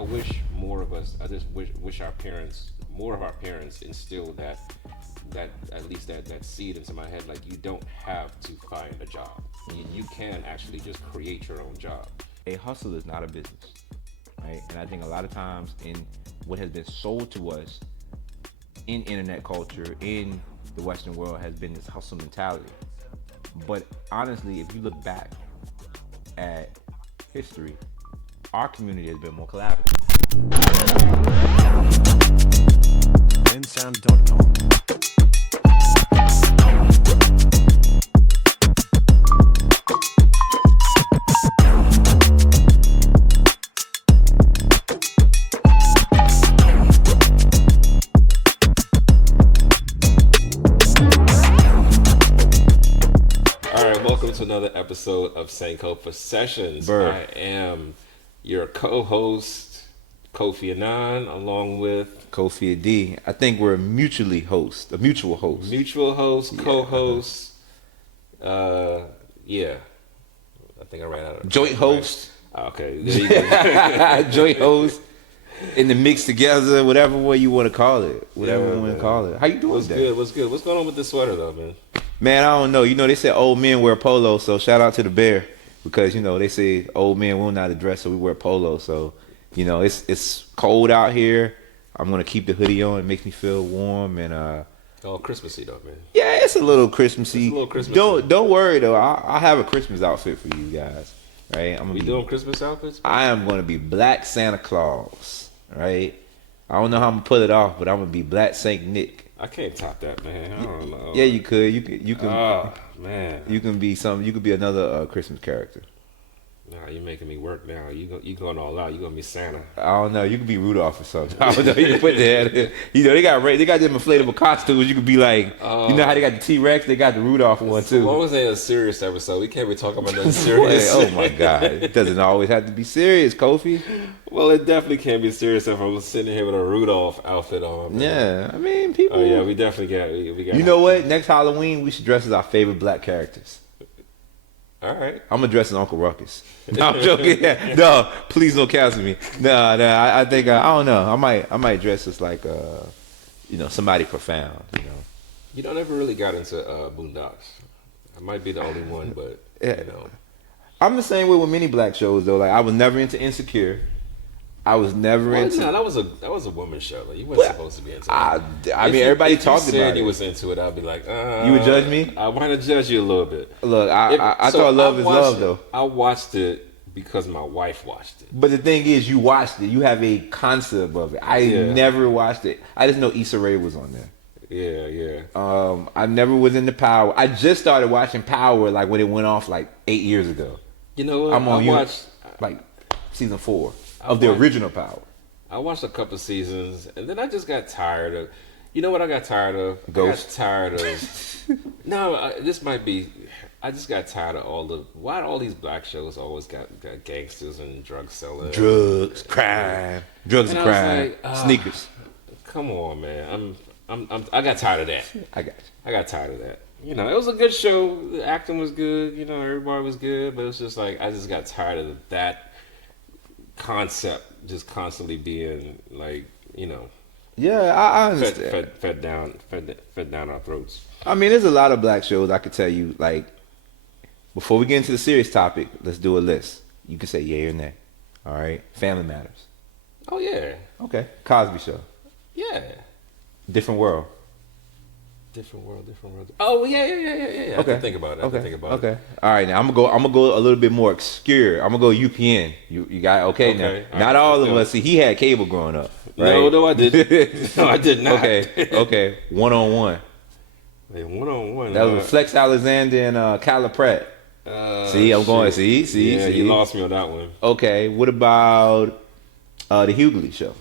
wish more of us. I just wish more of our parents instilled that at least that seed into my head. Like, you don't have to find a job. You can actually just create your own job. A hustle is not a business, right? And I think a lot of times in what has been sold to us in internet culture, in the Western world, has been this hustle mentality. But honestly, if you look back at history, our community has been more collaborative. Bensound.com. Another episode of Sankofa Sessions. Burr. I am your co-host, Kofi Annan, along with Kofi D. I think we're a mutual host, co-host. Yeah, I think I ran out of joint host. Right. Okay, there you go. Joint host in the mix together, whatever way you want to call it, whatever you want to call it. How you doing? What's good? What's good? What's going on with this sweater though, man? Man, I don't know. You know, they said old men wear polo, so shout out to the bear because, you know, they say old men will not dress, so we wear polo. So, you know, it's cold out here. I'm going to keep the hoodie on. It makes me feel warm and oh, Christmassy though, man. Yeah, it's a little Christmassy. It's a little Christmassy. Don't worry though. I have a Christmas outfit for you guys, right? We doing Christmas outfits? I am going to be Black Santa Claus, right? I don't know how I'm going to pull it off, but I'm going to be Black Saint Nick. I can't top that, man. I don't know. Yeah, you could. You can. Oh, man. You can be something. You could be another Christmas character. Nah, you're making me work now. You going all out. You gonna be Santa. I don't know. You could be Rudolph or something. I don't know. You can put that. You know, they got them inflatable costumes. You could be like, you know how they got the T-Rex? They got the Rudolph one too. What was a serious episode? We can't be talking about nothing serious. Oh my God! It doesn't always have to be serious, Kofi. Well, it definitely can't be serious if I'm sitting here with a Rudolph outfit on. Man. Yeah, I mean, people. Oh yeah, we definitely got. We got. You know what? Next Halloween, we should dress as our favorite black characters. All right. I'm gonna dress as Uncle Ruckus. No, I'm joking. No, please don't cancel me. No. I think I don't know. I might dress as like you know, somebody profound. You know. You know, I never really got into Boondocks. I might be the only one, but yeah. You know. I'm the same way with many black shows though. Like I was never into Insecure. I was never into. No, that was a woman's show. Like, you weren't supposed to be into it. I mean, everybody talked about it. If you said you was into it, I'd be like, you would judge me? I want to judge you a little bit. Look, I thought Love is Love though. I watched it because my wife watched it. But the thing is, you watched it. You have a concept of it. I never watched it. I just know Issa Rae was on there. Yeah. I never was into Power. I just started watching Power like when it went off like 8 years ago. You know what? I watched like season 4 of the original Power. I watched a couple seasons, and then I just got tired of. You know what I got tired of? Ghost. I got tired of. No, this might be. I just got tired of why all these black shows always got gangsters and drug sellers, drugs, crime, sneakers. Come on, man. I got tired of that. I got tired of that. You know, it was a good show. The acting was good. You know, everybody was good, but it was just like I just got tired of that concept just constantly being like, you know. Yeah, I understand. Fed down our throats. I mean, there's a lot of black shows I could tell you. Like, before we get into the serious topic, let's do a list. You can say yay or nay. All right, Family Matters. Oh yeah. Okay, Cosby Show. Yeah. Different World. Different world. Oh yeah. Okay. I can think about it. Okay. All right, now I'm gonna go a little bit more obscure. I'm gonna go UPN. You got okay now. Not all of us. See, he had cable growing up. Right? No, I didn't. No, I did not. Okay. One on One. Hey, One on One. That was with Flex Alexander and Kyla Pratt. See, I'm going. See. Yeah, you lost me on that one. Okay. What about the Hughley Show?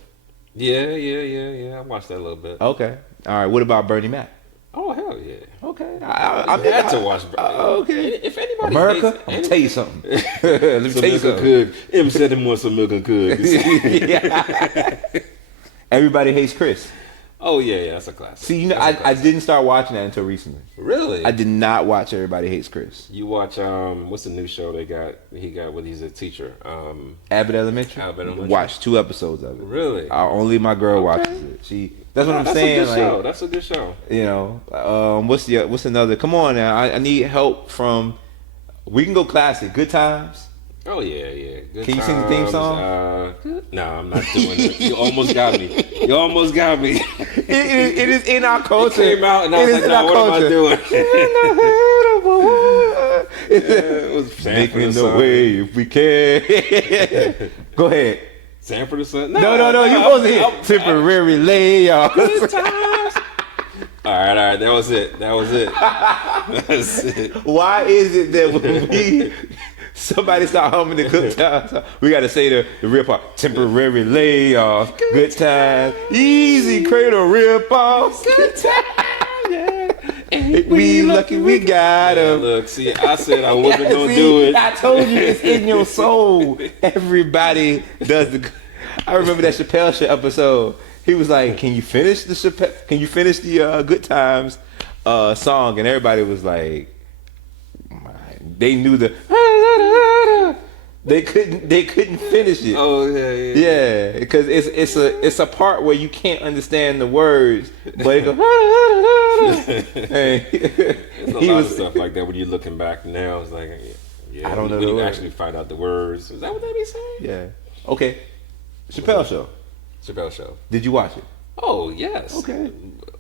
Yeah. I watched that a little bit. Okay. All right. What about Bernie Mac? Oh hell yeah! Okay, I had to watch. Okay, if anybody America, hates, I'm gonna tell you something. Let me tell you something. Em said him want some milk and cookies. Everybody hates Chris. Oh yeah, that's a classic. See, I didn't start watching that until recently. Really? I did not watch Everybody Hates Chris. You watch what's the new show they got? He got when he's a teacher. Abbott Elementary. Abbott Elementary. Watched 2 episodes of it. Really? Only my girl watches it. That's what I'm saying. That's a good show. That's a good show. You know, what's another? Come on now, I need help from. We can go classic. Good Times. Oh yeah. Good Can you sing the theme song? No, I'm not doing it. You almost got me. It is in our culture. It came out and I was like, no, what am I doing? It was making the way if we can. Go ahead. Sanford or something? No. You wasn't here. Temporary layoff. Good times. All right. That was it. That's it. Why is it that when somebody start humming the Good Times, we got to say the real part? Temporary layoff. Good times. Easy cradle rip off. Good times. Yeah. We lucky we got him. Look, see, I said I wasn't gonna do it. I told you it's in your soul. Everybody does the. I remember that Chappelle Show episode. He was like, "Can you finish the Good Times song?" And everybody was like, they knew the. They couldn't finish it. Oh yeah. Because it's a part where you can't understand the words, but it goes. There's a lot of stuff like that when you're looking back now. It's like, yeah, I don't know. When you actually find out the words. Is that what they be saying? Yeah. Okay. Chappelle Show. Did you watch it? Oh yes. Okay.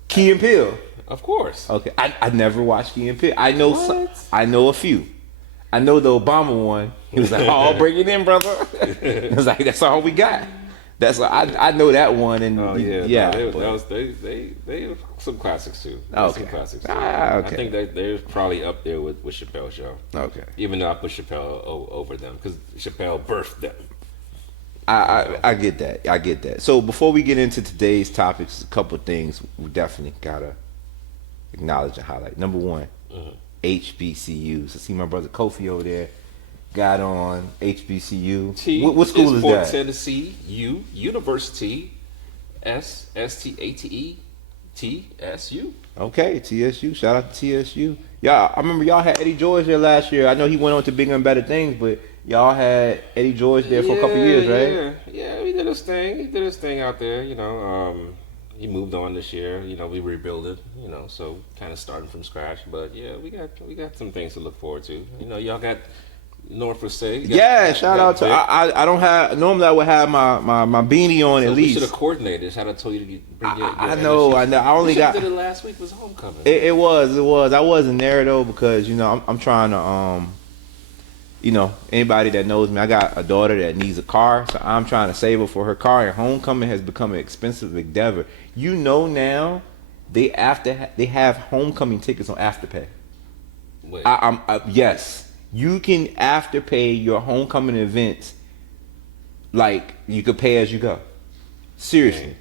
Key and Peele. Of course. Okay. I never watched Key and Peele. I know a few. I know the Obama one. He was like, "Oh, bring it in, brother." I was like, "That's all we got." That's I know that one. And yeah. They have some classics too. Okay. Some classics too. Okay. I think they're probably up there with Chappelle Show. Okay. Even though I put Chappelle over them because Chappelle birthed them. I get that. So before we get into today's topics, a couple of things we definitely gotta acknowledge and highlight. Number one. HBCUs. I see my brother Kofi over there got on HBCU. What school is that? Tennessee University TSU. Okay, TSU. Shout out to TSU. Yeah, I remember y'all had Eddie George there last year. I know he went on to bigger and better things, but y'all had Eddie George there for a couple years, right? Yeah, he did his thing. He did his thing out there, you know. He moved on this year, you know. We rebuilded, you know, so kind of starting from scratch. But yeah, we got some things to look forward to. You know, y'all got North for Say. Yeah, shout out to I don't have normally I would have my beanie on at least. We should have coordinated. Should have told you to bring your I know. I only got. Did it last week was homecoming. It was. I wasn't there though because you know I'm trying to you know, anybody that knows me, I got a daughter that needs a car, so I'm trying to save her for her car. And homecoming has become an expensive endeavor. You know now, they have homecoming tickets on Afterpay. Wait. Yes, you can Afterpay your homecoming events. Like you could pay as you go. Seriously,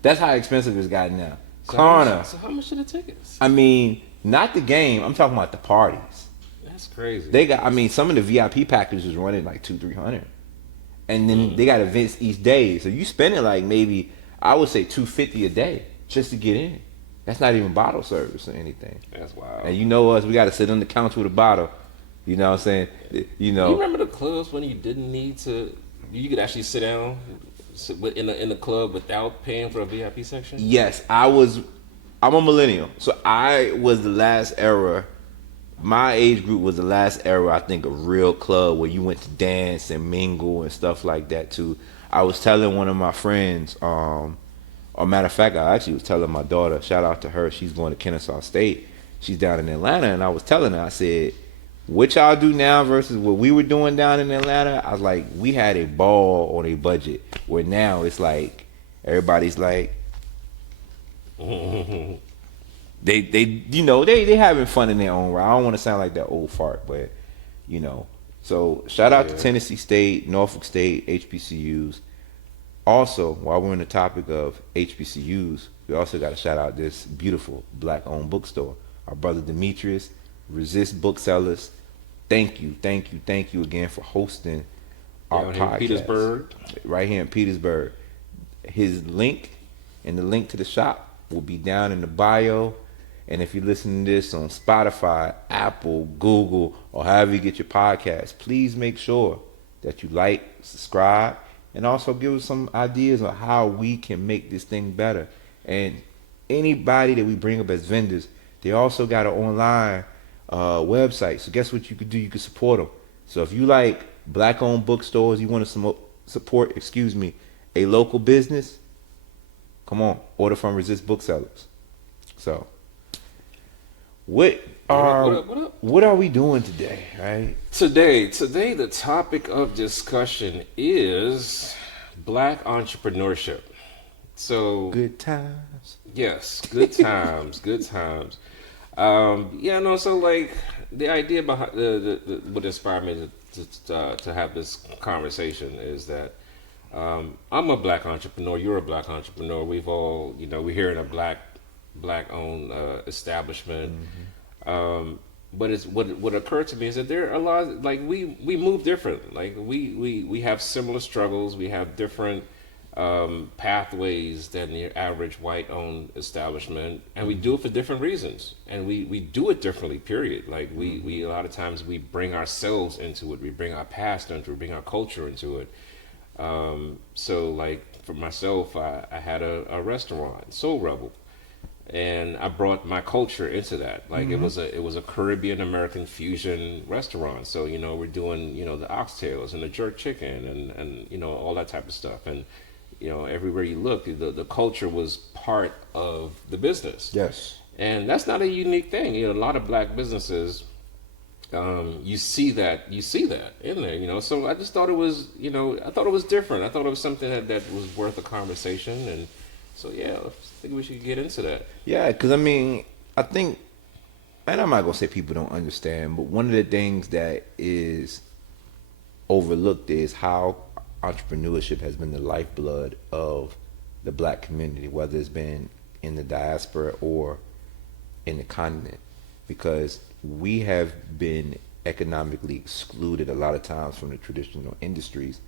that's how expensive it's gotten now. Klarna. So how much are the tickets? I mean, not the game. I'm talking about the parties. That's crazy. They got. I mean, some of the VIP packages running like $200-300, and then they got events each day. So you spending like maybe I would say $250 a day just to get in. That's not even bottle service or anything. That's wild. And you know us, we got to sit on the counter with a bottle. You know what I'm saying? You know. You remember the clubs when you didn't need to? You could actually sit down in the club without paying for a VIP section. Yes, I'm a millennial, so I was the last era. My age group was the last era, I think, of real club where you went to dance and mingle and stuff like that too. I was telling one of my friends, or matter of fact, I actually was telling my daughter, shout out to her, she's going to Kennesaw State. She's down in Atlanta, and I was telling her, I said, what y'all do now versus what we were doing down in Atlanta? I was like, we had a ball on a budget, where now it's like, everybody's like, They you know they having fun in their own right. I don't want to sound like that old fart, but you know. So shout out to Tennessee State, Norfolk State, HBCUs. Also, while we're on the topic of HBCUs, we also got to shout out this beautiful black-owned bookstore. Our brother Demetrius, Resist Booksellers. Thank you again for hosting our podcast. In Petersburg. Right here in Petersburg. His link and the link to the shop will be down in the bio. And if you listen to this on Spotify, Apple, Google, or however you get your podcast, please make sure that you like, subscribe, and also give us some ideas on how we can make this thing better. And anybody that we bring up as vendors, they also got an online website. So guess what you could do? You could support them. So if you like black-owned bookstores, you want to support, a local business, come on, order from Resist Booksellers. So what are we doing today, right? Today, the topic of discussion is Black entrepreneurship. So good times. Yes, good times, good times. So like the idea behind what inspired me to have this conversation is that I'm a Black entrepreneur. You're a Black entrepreneur. We've all, we're here in a black-owned establishment. Mm-hmm. But it's what occurred to me is that there are a lot, like we move different. Like we have similar struggles. We have different pathways than the average white-owned establishment, and we do it for different reasons. And we do it differently. Period. Like we a lot of times we bring ourselves into it. We bring our past into it. We bring our culture into it. So like for myself, I had a restaurant, Soul Rebel, and I brought my culture into that. Like it was a Caribbean American fusion restaurant. So we're doing the oxtails and the jerk chicken and all that type of stuff. And everywhere you look, the culture was part of the business. Yes. And that's not a unique thing. A lot of Black businesses, you see that in there, so I just thought it was, I thought it was different. I thought it was something that was worth a conversation. And so, yeah, I think we should get into that. Yeah, because I think, and I'm not going to say people don't understand, but one of the things that is overlooked is how entrepreneurship has been the lifeblood of the Black community, whether it's been in the diaspora or in the continent, because we have been economically excluded a lot of times from the traditional industries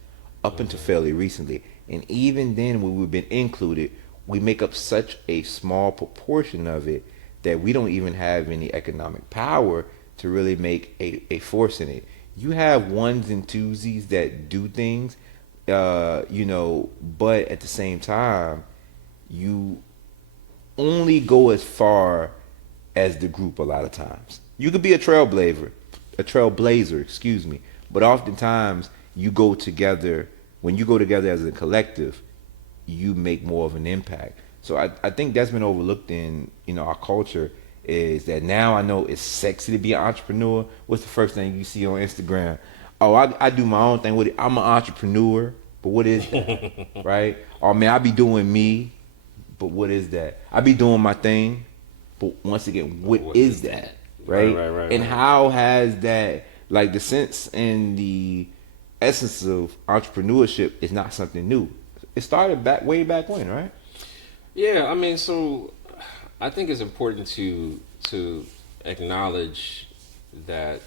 up until fairly recently. And even then, when we've been included, we make up such a small proportion of it that we don't even have any economic power to really make a force in it. You have ones and twosies that do things, but at the same time, you only go as far as the group a lot of times. You could be a trailblazer, but oftentimes you go together. When you go together as a collective, you make more of an impact. So I think that's been overlooked in our culture, is that now I know it's sexy to be an entrepreneur. What's the first thing you see on Instagram? Oh, I do my own thing with it. I'm an entrepreneur, but what is that? Right? Or man, I be doing me, but what is that? I be doing my thing, but once again, what is that? Right? And how has that, like, the sense and the essence of entrepreneurship is not something new. It started way back when, right? Yeah, so I think it's important to acknowledge that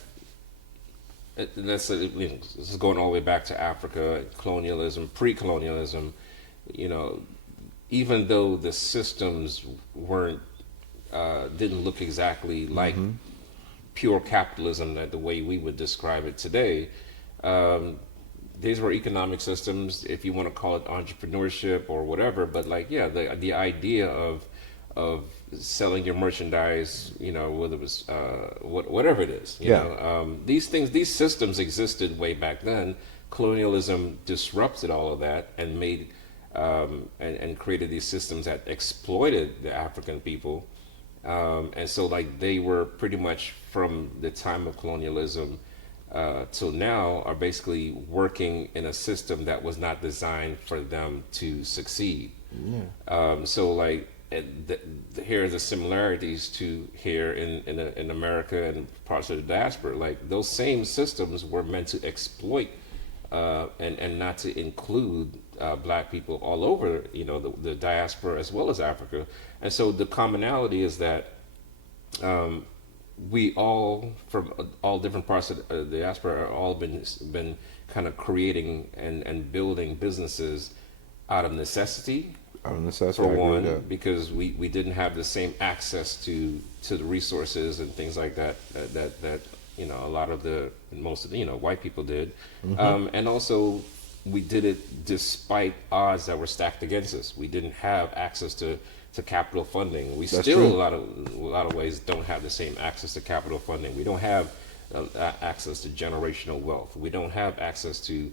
this is going all the way back to Africa, colonialism, pre-colonialism. Even though the systems didn't look exactly like pure capitalism, the way we would describe it today. These were economic systems, if you want to call it entrepreneurship or whatever. But the idea of selling your merchandise, whether it was whatever it is, these systems existed way back then. Colonialism disrupted all of that and made and created these systems that exploited the African people. And so they were pretty much from the time of colonialism till now are basically working in a system that was not designed for them to succeed. Here are the similarities to here in America and parts of the diaspora. Like those same systems were meant to exploit and not to include Black people all over, the diaspora as well as Africa. And so the commonality is that we all, from all different parts of the diaspora, are all been kind of creating and building businesses out of necessity. Out of necessity, For I agree with one, that. because we didn't have the same access to the resources and things like that that a lot of most of the white people did, and also we did it despite odds that were stacked against us. We didn't have access to capital funding. We That's still true. a lot of ways don't have the same access to capital funding. We don't have access to generational wealth. We don't have access to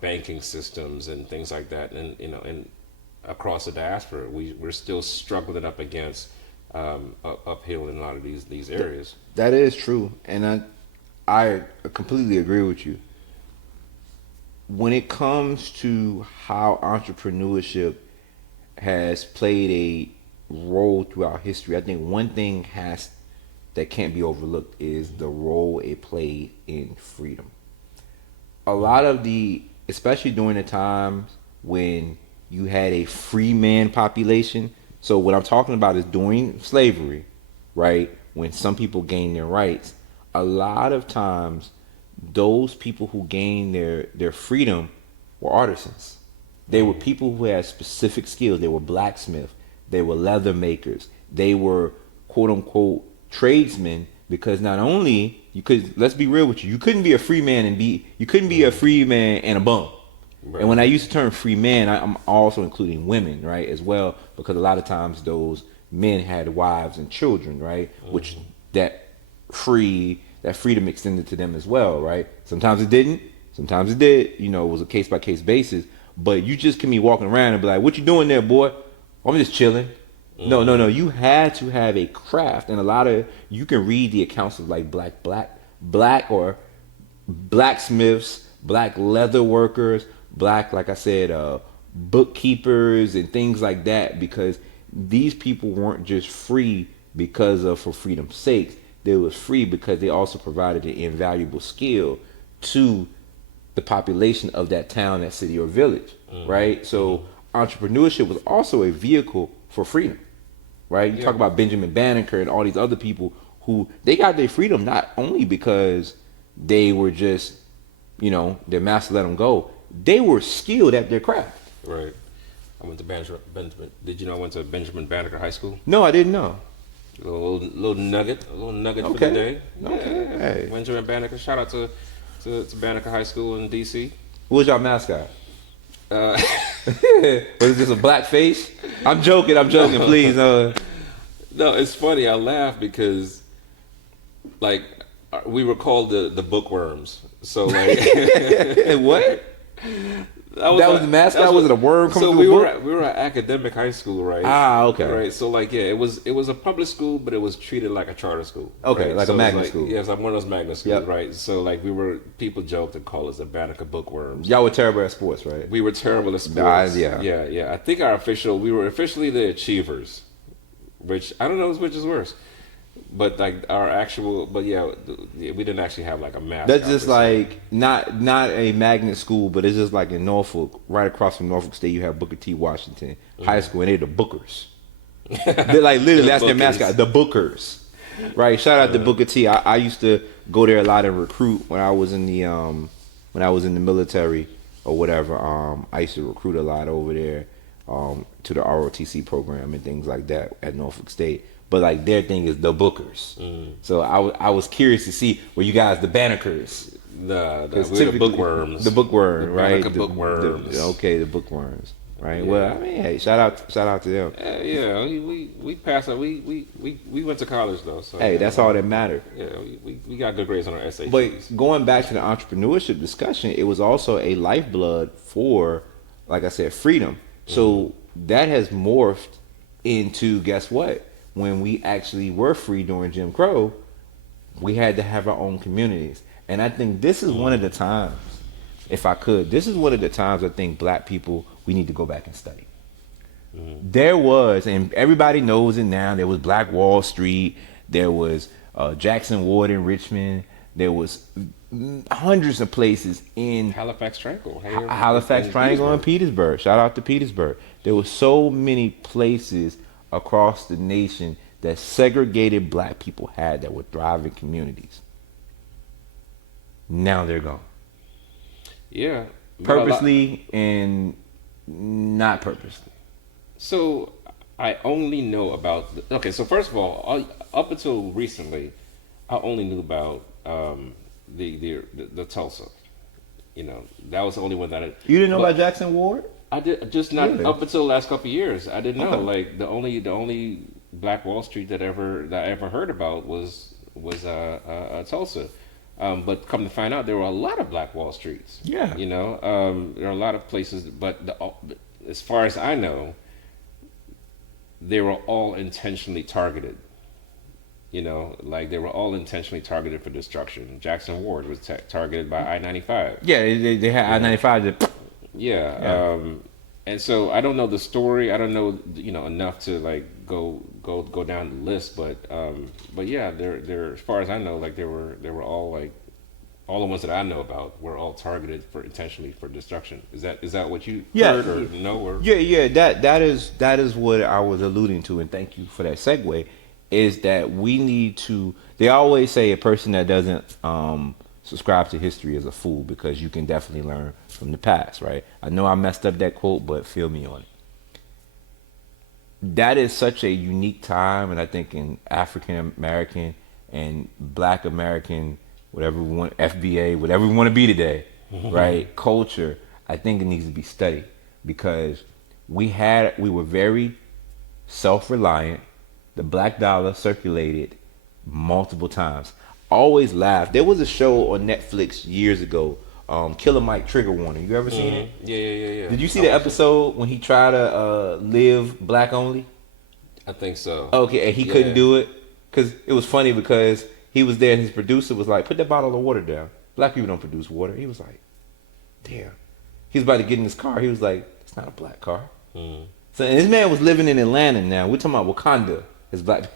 banking systems and things like that. And across the diaspora, we're still struggling up against uphill in a lot of these areas. That is true, and I completely agree with you. When it comes to how entrepreneurship has played a role throughout history, I think one thing that can't be overlooked is the role it played in freedom. A lot of especially during the times when you had a free man population. So what I'm talking about is during slavery, right? When some people gained their rights, a lot of times those people who gained their freedom were artisans. They were people who had specific skills. They were blacksmiths. They were leather makers. They were quote unquote tradesmen, because not only let's be real with you, you couldn't be a free man and a bum. Right. And when I use the term free man, I'm also including women, right, as well, because a lot of times those men had wives and children, right, which that freedom extended to them as well, right? Sometimes it didn't, sometimes it did, it was a case by case basis. But you just can be walking around and be like, "What you doing there, boy?" "I'm just chilling." No. You had to have a craft, and you can read the accounts of like black or blacksmiths, black leather workers, black, like I said, bookkeepers and things like that, because these people weren't just free for freedom's sake. They was free because they also provided an invaluable skill to the population of that town, that city or village, right? So entrepreneurship was also a vehicle for freedom, right? You talk about Benjamin Banneker and all these other people who they got their freedom not only because they were just, their master let them go. They were skilled at their craft. Right. I went to Benjamin. Did you know I went to Benjamin Banneker High School? No, I didn't know. A little nugget okay. For the day. Okay. Yeah. Hey. Benjamin Banneker. Shout out to Banneker High School in D.C. Who was your mascot? Was it just a black face? I'm joking, please. No, it's funny. I laugh because, like, we were called the bookworms. So, like, what? That was the mascot. Was it a worm coming through a book? We were at academic high school, right? Ah, okay. Right. So, like, it was a public school, but it was treated like a charter school. Okay, right? like so a magnet school. Yes, like one of those magnet schools, right? So, like, people joked and called us the Banneker bookworms. Y'all were terrible at sports, right? We were terrible at sports. Yeah. I think we were officially the achievers, which I don't know which is worse. But like we didn't actually have like a math. That's just like not a magnet school, but it's just like in Norfolk, right across from Norfolk State, you have Booker T. Washington High School, and they're the Bookers. They're like literally that's their mascot, the Bookers. Right? Shout out to Booker T. I used to go there a lot and recruit when I was in the military or whatever. I used to recruit a lot over there to the ROTC program and things like that at Norfolk State. But like their thing is the Bookers. So I was curious to see, were you guys the Bannekers? We're the bookworms. The bookworm, right? The bookworms. The bookworms, right? Yeah. Well, I mean, hey, shout out to them. Yeah, we passed. We went to college though. So hey, that's all that mattered. Yeah, we got good grades on our SATs. But going back to the entrepreneurship discussion, it was also a lifeblood for, like I said, freedom. So that has morphed into, guess what? When we actually were free during Jim Crow, we had to have our own communities. And I think this is one of the times, if I could, this is one of the times I think black people, we need to go back and study. There was, and everybody knows it now, there was Black Wall Street, there was Jackson Ward in Richmond, there was hundreds of places in Halifax Triangle in Petersburg. Shout out to Petersburg. There were so many places across the nation that segregated black people had that were thriving communities. Now they're gone. Yeah. Purposely and Not purposely. So I only know about. Okay, so first of all, up until recently, I only knew about the Tulsa. You know, that was the only one that I. You didn't know But about Jackson Ward? I did just not Really? up until the last couple of years. I didn't know. Okay. Like the only Black Wall Street that I ever heard about was Tulsa. But come to find out, there were a lot of Black Wall Streets. Yeah. You know, there are a lot of places, but as far as I know, they were all intentionally targeted. You know, like they were all intentionally targeted for destruction. Jackson Ward was targeted by I-95. Yeah, they had You know, I-95 that. yeah. Yeah. And so I don't know the story. I don't know, enough to like go down the list. But yeah, they're as far as I know, like they were all like all the ones that I know about were all targeted for intentionally for destruction. Is that what you Yeah. heard or know or? Yeah. That is what I was alluding to, and thank you for that segue. Is that we need to? They always say a person that doesn't subscribe to history is a fool, because you can definitely learn from the past, right? I know I messed up that quote, but feel me on it. That is such a unique time, and I think in African American and Black American, whatever we want, FBA, whatever we want to be today, right? Culture, I think it needs to be studied, because we were very self-reliant. The black dollar circulated multiple times. Always laugh. There was a show on Netflix years ago, Killer Mike Trigger Warning. You ever seen it? Yeah. Did you see the episode when he tried to live black only? I think so. Okay, and he couldn't do it? Because it was funny, because he was there and his producer was like, put that bottle of water down. Black people don't produce water. He was like, damn. He was about to get in his car. He was like, it's not a black car. So, and this man was living in Atlanta now. We're talking about Wakanda. As black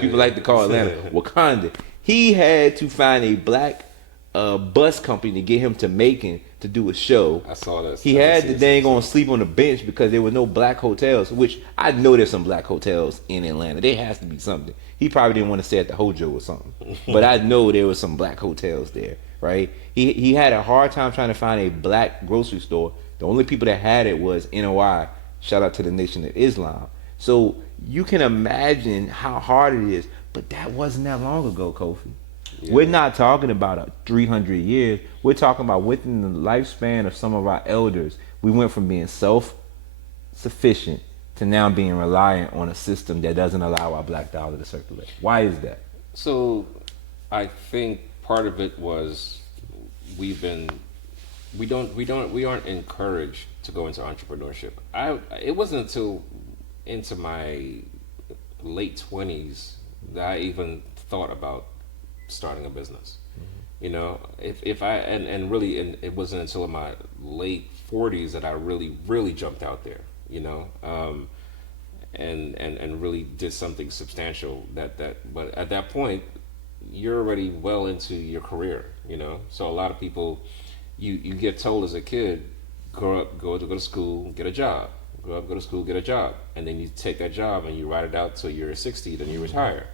people like to call Atlanta, Wakanda. He had to find a black bus company to get him to Macon to do a show. I saw that. He had the dang on sleep on the bench because there were no black hotels, which I know there's some black hotels in Atlanta. There has to be something. He probably didn't want to stay at the Hojo or something. But I know there was some black hotels there, right? He had a hard time trying to find a black grocery store. The only people that had it was NOI. Shout out to the Nation of Islam. So you can imagine how hard it is, but that wasn't that long ago, Kofi. Yeah. We're not talking about 300 years. We're talking about within the lifespan of some of our elders. We went from being self-sufficient to now being reliant on a system that doesn't allow our black dollar to circulate. Why is that? So I think part of it was we aren't encouraged to go into entrepreneurship. It wasn't until into my late 20s that I even thought about starting a business. You know, if I and really, and it wasn't until in my late 40s that I really jumped out there, you know, and really did something substantial. But at that point, you're already well into your career, you know. So a lot of people, you get told as a kid, grow up, go to school, get a job. Grow up, go to school, get a job, and then you take that job and you ride it out till you're 60, then you retire.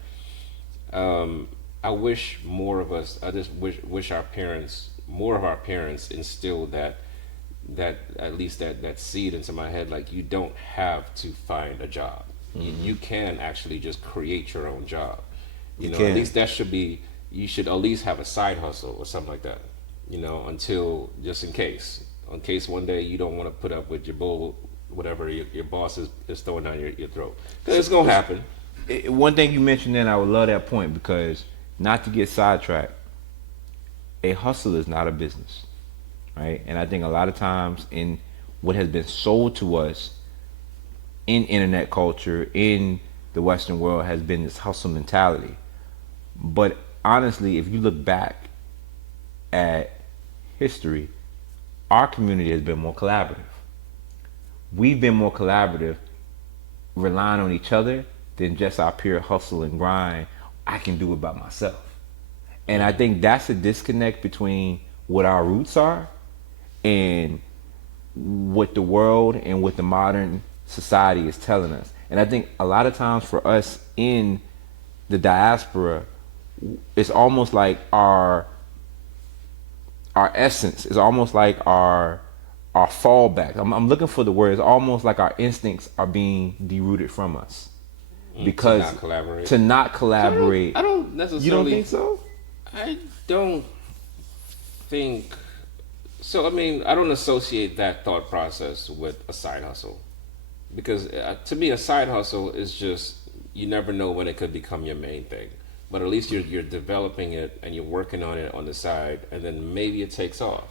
I wish more of us. I just wish more of our parents instilled that at least that seed into my head. Like, you don't have to find a job. You can actually just create your own job. You know, at least that should be. You should at least have a side hustle or something like that. You know, until just in case one day you don't want to put up with your bull. Whatever your boss is throwing down your throat. Because it's going to happen. One thing you mentioned then, I would love that point, because not to get sidetracked, a hustle is not a business, right? And I think a lot of times in what has been sold to us in internet culture, in the Western world, has been this hustle mentality. But honestly, if you look back at history, our community has been more collaborative. We've been more collaborative, relying on each other, than just our pure hustle and grind. I can do it by myself. And I think that's a disconnect between what our roots are and what the world and what the modern society is telling us. And I think a lot of times for us in the diaspora, it's almost like our essence, it's almost like our our fallback. I'm looking for the word. It's almost like our instincts are being derooted from us because to not collaborate. I don't necessarily. You don't think so? I don't think so. I mean, I don't associate that thought process with a side hustle because to me, a side hustle is just you never know when it could become your main thing. But at least you're developing it and you're working on it on the side, and then maybe it takes off.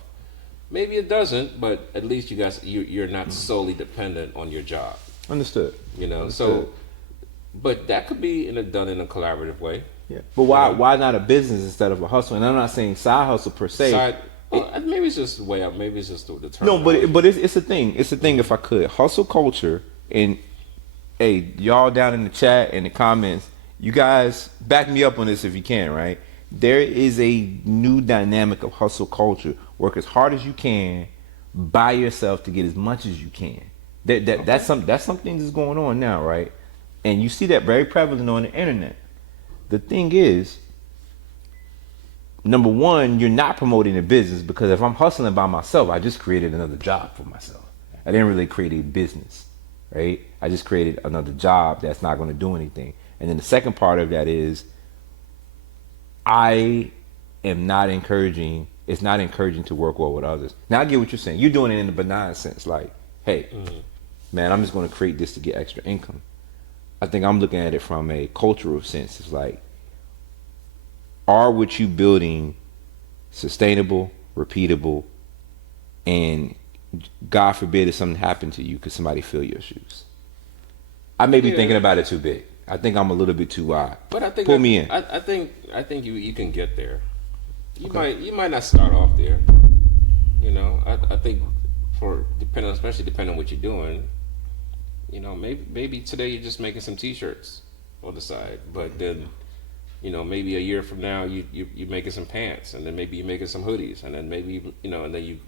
Maybe it doesn't, but at least you're not solely dependent on your job. Understood. You know, Understood. so but that could be done in a collaborative way. Yeah, but why not a business instead of a hustle? And I'm not saying side hustle per se. Maybe it's just the way up. Maybe it's just the term. No, but it's a thing. It's a thing. If I could, hustle culture, and hey, y'all down in the chat and the comments, you guys back me up on this if you can. Right, there is a new dynamic of hustle culture. Work as hard as you can by yourself to get as much as you can. That's something that's going on now, right? And you see that very prevalent on the internet. The thing is, number one, you're not promoting a business because if I'm hustling by myself, I just created another job for myself. I didn't really create a business, right? I just created another job that's not going to do anything. And then the second part of that is I am not encouraging, it's not encouraging to work well with others. Now I get what you're saying. You're doing it in the benign sense, like, hey, man, I'm just going to create this to get extra income. I think I'm looking at it from a cultural sense. It's like, are what you building sustainable, repeatable, and God forbid if something happened to you, could somebody fill your shoes? I may be thinking about it too big. I think I'm a little bit too wide. But I think pull me in. I think you can get there. You might not start off there. You know, I think especially depending on what you're doing. You know, maybe today you're just making some T-shirts on the side, but then, you know, maybe a year from now you're making some pants, and then maybe you're making some hoodies, and then maybe and then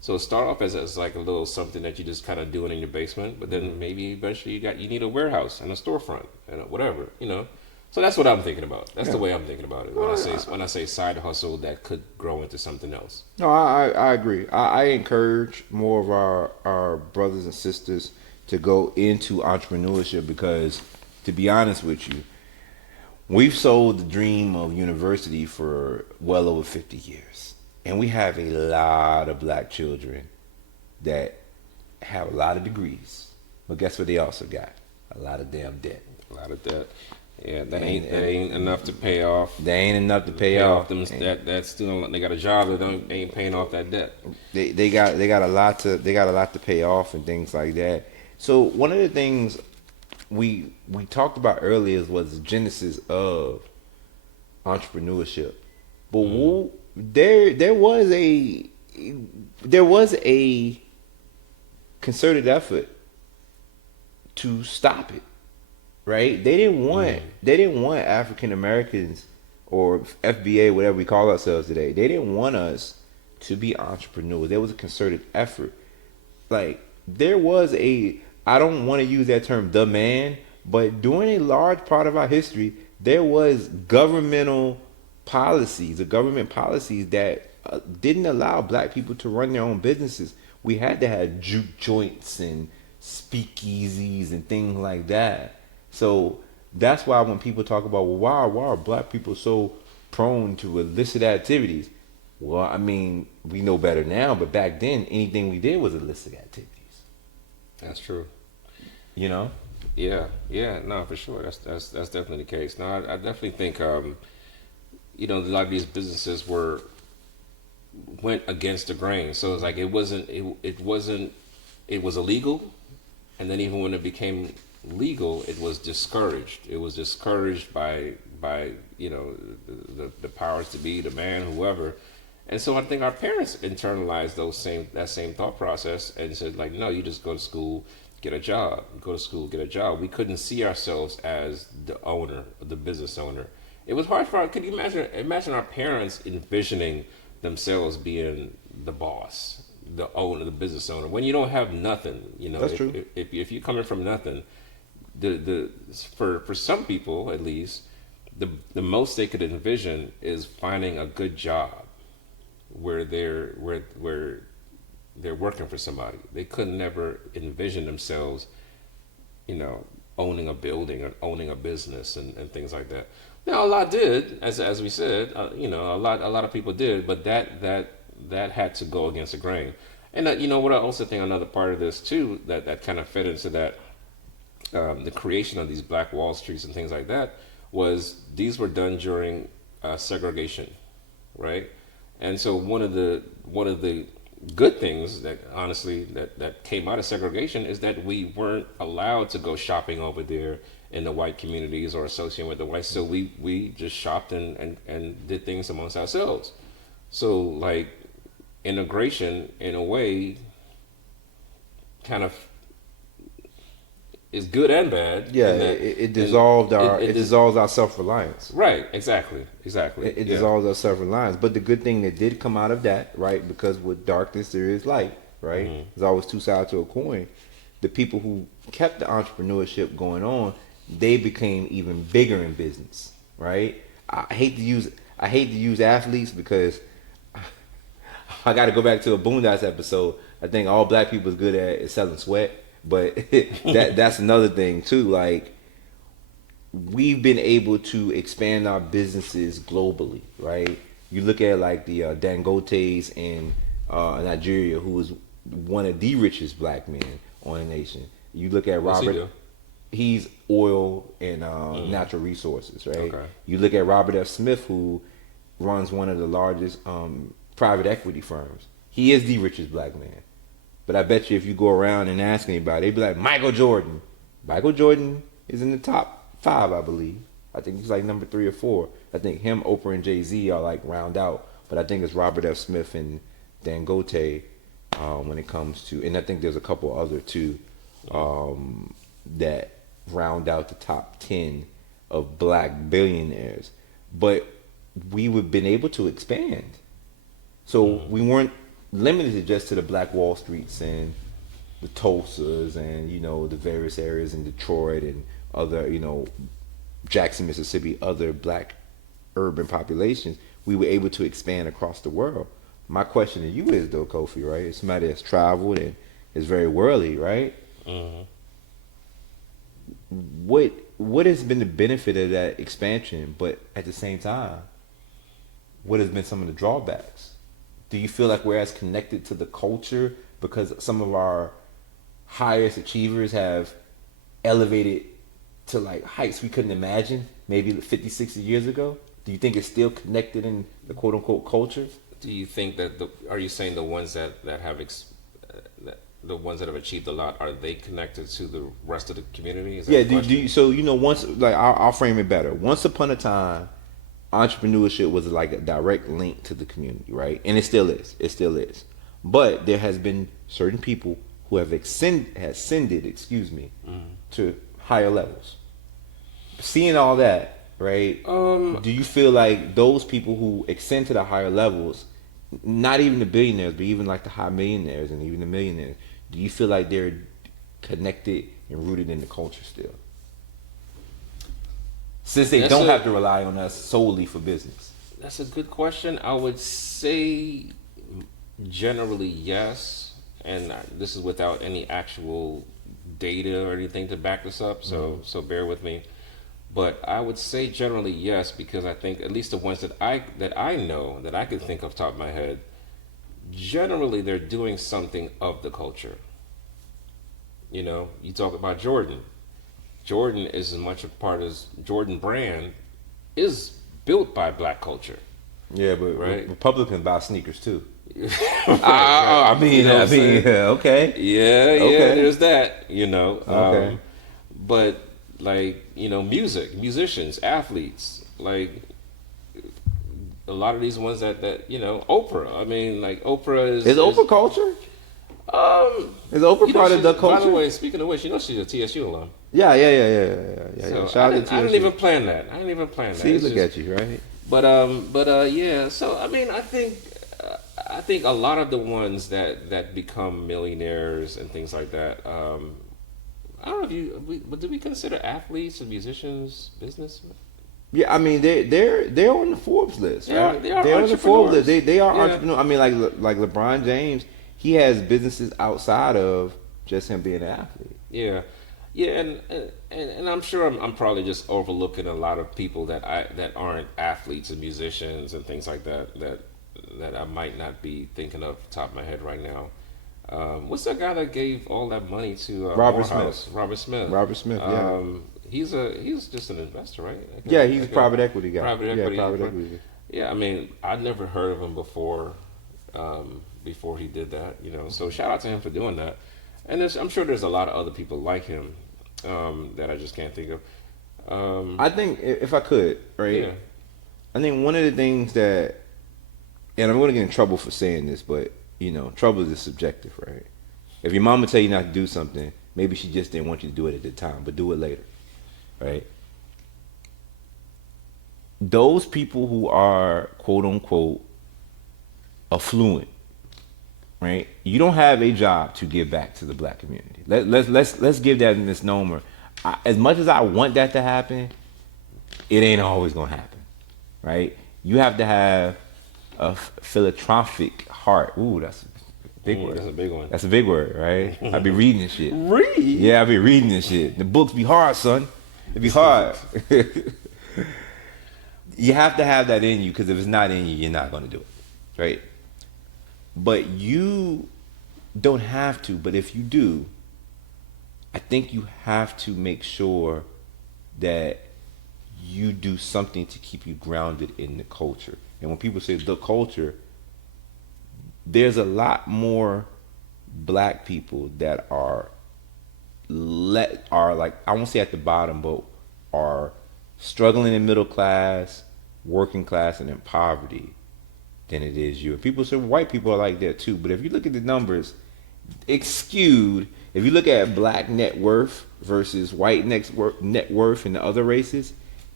so start off as like a little something that you just kind of doing in your basement, but then maybe eventually you need a warehouse and a storefront and whatever, you know. So that's what I'm thinking about. That's the way I'm thinking about it when I say side hustle that could grow into something else. No, I agree. I encourage more of our brothers and sisters to go into entrepreneurship because, to be honest with you, we've sold the dream of university for well over 50 years. And we have a lot of black children that have a lot of degrees. But guess what they also got? A lot of damn debt. A lot of debt. Yeah, that ain't enough to pay off. They ain't enough to pay off them. That student, they got a job that ain't paying off that debt. They got a lot to pay off and things like that. So one of the things we talked about earlier was the genesis of entrepreneurship. But there was a concerted effort to stop it. Right? They didn't want African Americans or FBA, whatever we call ourselves today. They didn't want us to be entrepreneurs. There was a concerted effort. Like there was I don't want to use that term, the man, but during a large part of our history, there was government policies that didn't allow black people to run their own businesses. We had to have juke joints and speakeasies and things like that. So that's why when people talk about, well, why are black people so prone to illicit activities? Well, I mean, we know better now, but back then, anything we did was illicit activities. That's true. You know? Yeah, no, for sure. That's definitely the case. No, I definitely think, a lot of these businesses went against the grain. So it's like it was illegal, and then even when it became legal, it was discouraged. It was discouraged by the powers to be, the man, whoever. And so I think our parents internalized that same thought process and said, like, no, you just go to school, get a job. Go to school, get a job. We couldn't see ourselves as the owner, the business owner. It was hard could you imagine our parents envisioning themselves being the boss, the owner, the business owner, when you don't have nothing, you know. That's true. If you're coming from nothing, for some people at least, the most they could envision is finding a good job where they're working for somebody. They could never envision themselves, you know, owning a building or owning a business and things like that. Now a lot did, as we said, you know, a lot of people did, but that had to go against the grain. And you know what I also think another part of this too that kind of fed into that the creation of these Black Wall Streets and things like that was these were done during segregation, right? And so one of the good things that honestly that came out of segregation is that we weren't allowed to go shopping over there in the white communities or associating with the whites. So we just shopped and did things amongst ourselves. So like integration in a way kind of is good and bad. Yeah, it dissolved it dissolves our self-reliance. Right, exactly. It dissolves our self-reliance. But the good thing that did come out of that, right, because with darkness there is light, right? Mm-hmm. There's always two sides to a coin. The people who kept the entrepreneurship going on, they became even bigger in business, right? I hate to use athletes because I got to go back to a Boondocks episode. I think all black people is good at is selling sweat. But that's another thing too. Like we've been able to expand our businesses globally, right? You look at like the Dangotes in Nigeria, who is one of the richest black men on the nation. You look at Robert. He's oil and natural resources, right? Okay. You look at Robert F. Smith, who runs one of the largest private equity firms. He is the richest black man. But I bet you if you go around and ask anybody, they'd be like, Michael Jordan. Michael Jordan is in the top 5, I believe. I think he's like number 3 or 4. I think him, Oprah, and Jay-Z are like round out. But I think it's Robert F. Smith and Dangote when it comes to, and I think there's a couple other too that round out the top 10 of black billionaires. But we've been able to expand. So we weren't limited just to the Black Wall Streets and the Tulsas and, you know, the various areas in Detroit and other, you know, Jackson, Mississippi, other black urban populations. We were able to expand across the world. My question to you is though, Kofi, right? It's somebody that's traveled and is very worldly, right? Mm-hmm. What has been the benefit of that expansion, but at the same time, what has been some of the drawbacks? Do you feel like we're as connected to the culture because some of our highest achievers have elevated to like heights we couldn't imagine maybe 50, 60 years ago? Do you think it's still connected in the quote unquote culture? Do you think that are you saying the ones that have the ones that have achieved a lot, are they connected to the rest of the community? Is that yeah. Do you, so you know, once like I'll frame it better. Once upon a time, entrepreneurship was like a direct link to the community, right? And it still is. It still is. But there has been certain people who have ascended, to higher levels. Seeing all that, right? Do you feel like those people who ascend to the higher levels, not even the billionaires, but even like the high millionaires and even the millionaires, do you feel like they're connected and rooted in the culture still? Since they don't have to rely on us solely for business. That's a good question. I would say generally yes, and this is without any actual data or anything to back this up, so bear with me. But I would say generally yes, because I think at least the ones that I know that I can think of top of my head, generally they're doing something of the culture. You know, you talk about Jordan. Jordan is as much a part as Jordan brand is built by black culture. Yeah, but right? Republicans buy sneakers too. I mean, you know okay. Yeah, okay. There's that, you know. Okay. But like, you know, musicians, athletes, like a lot of these ones that you know, Oprah. I mean, like Oprah is Oprah culture? Is Oprah part of the culture? By the way, speaking of which, you know she's a TSU alum. Yeah. So Shout out to TSU. I didn't even plan that. See, look at you, right? But yeah. So I mean, I think a lot of the ones that become millionaires and things like that. I don't know but do we consider athletes and musicians business? Yeah, I mean they're on the Forbes list, right? They are They're on the Forbes list. They are yeah. entrepreneurs. I mean, like LeBron James, he has businesses outside of just him being an athlete. Yeah, yeah, and I'm sure I'm probably just overlooking a lot of people that aren't athletes and musicians and things like that I might not be thinking of top of my head right now. What's that guy that gave all that money to Robert Morehouse? Smith. Robert Smith. Robert Smith. Yeah. He's just an investor, right? Yeah, he's a private equity guy. Private equity. Yeah, private equity. Yeah, I mean, I'd never heard of him before he did that. So shout out to him for doing that. And I'm sure there's a lot of other people like him that I just can't think of. I think if I could, right? Yeah. I think one of the things that, and I'm going to get in trouble for saying this, but trouble is subjective, right? If your mama tell you not to do something, maybe she just didn't want you to do it at the time, but do it later, right? Those people who are quote unquote affluent, right? You don't have a job to give back to the black community. Let's give that a misnomer. As much as I want that to happen, it ain't always gonna happen, right? You have to have a philanthropic heart. Ooh, that's a big word. That's a big one. That's a big word, right? I be reading this shit. Read? Yeah, I be reading this shit. The books be hard, son. It be hard. You have to have that in you, because if it's not in you, you're not gonna do it, right? But you don't have to. But if you do, I think you have to make sure that you do something to keep you grounded in the culture. And when people say the culture, there's a lot more black people that are like, I won't say at the bottom, but are struggling in middle class, working class, and in poverty than it is you. And people say white people are like that too, but if you look at the numbers, it's skewed. If you look at black net worth versus white net worth in the other races,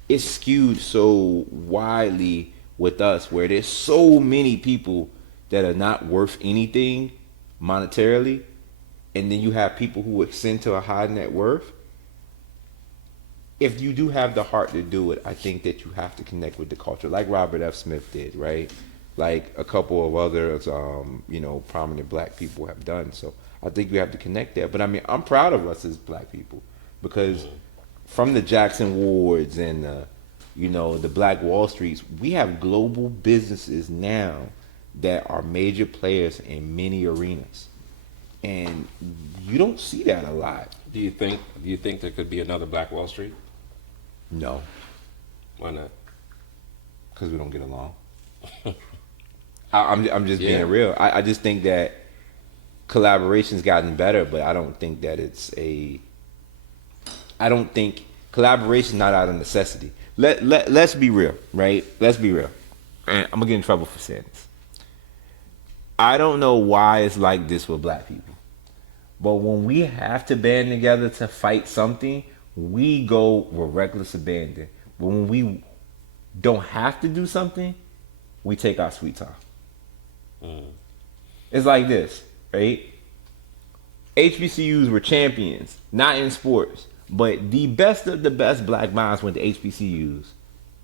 it's skewed so widely with us, where there's so many people that are not worth anything monetarily, and then you have people who ascend to a high net worth. If you do have the heart to do it, I think that you have to connect with the culture, like Robert F. Smith did, right? Like a couple of others, prominent black people have done. So I think you have to connect there. But I mean, I'm proud of us as black people, because from the Jackson Wards and the Black Wall Streets, we have global businesses now that are major players in many arenas, and you don't see that a lot. Do you think there could be another Black Wall Street? No. Why not? Because we don't get along. I'm just being real. I just think that collaboration's gotten better, but I don't think that I don't think collaboration's not out of necessity. Let's be real, right? Let's be real. And I'm gonna get in trouble for saying this. I don't know why it's like this with black people, but when we have to band together to fight something, we go with reckless abandon. But when we don't have to do something, we take our sweet time. It's like this, right? HBCUs were champions, not in sports, but the best of the best black minds went to HBCUs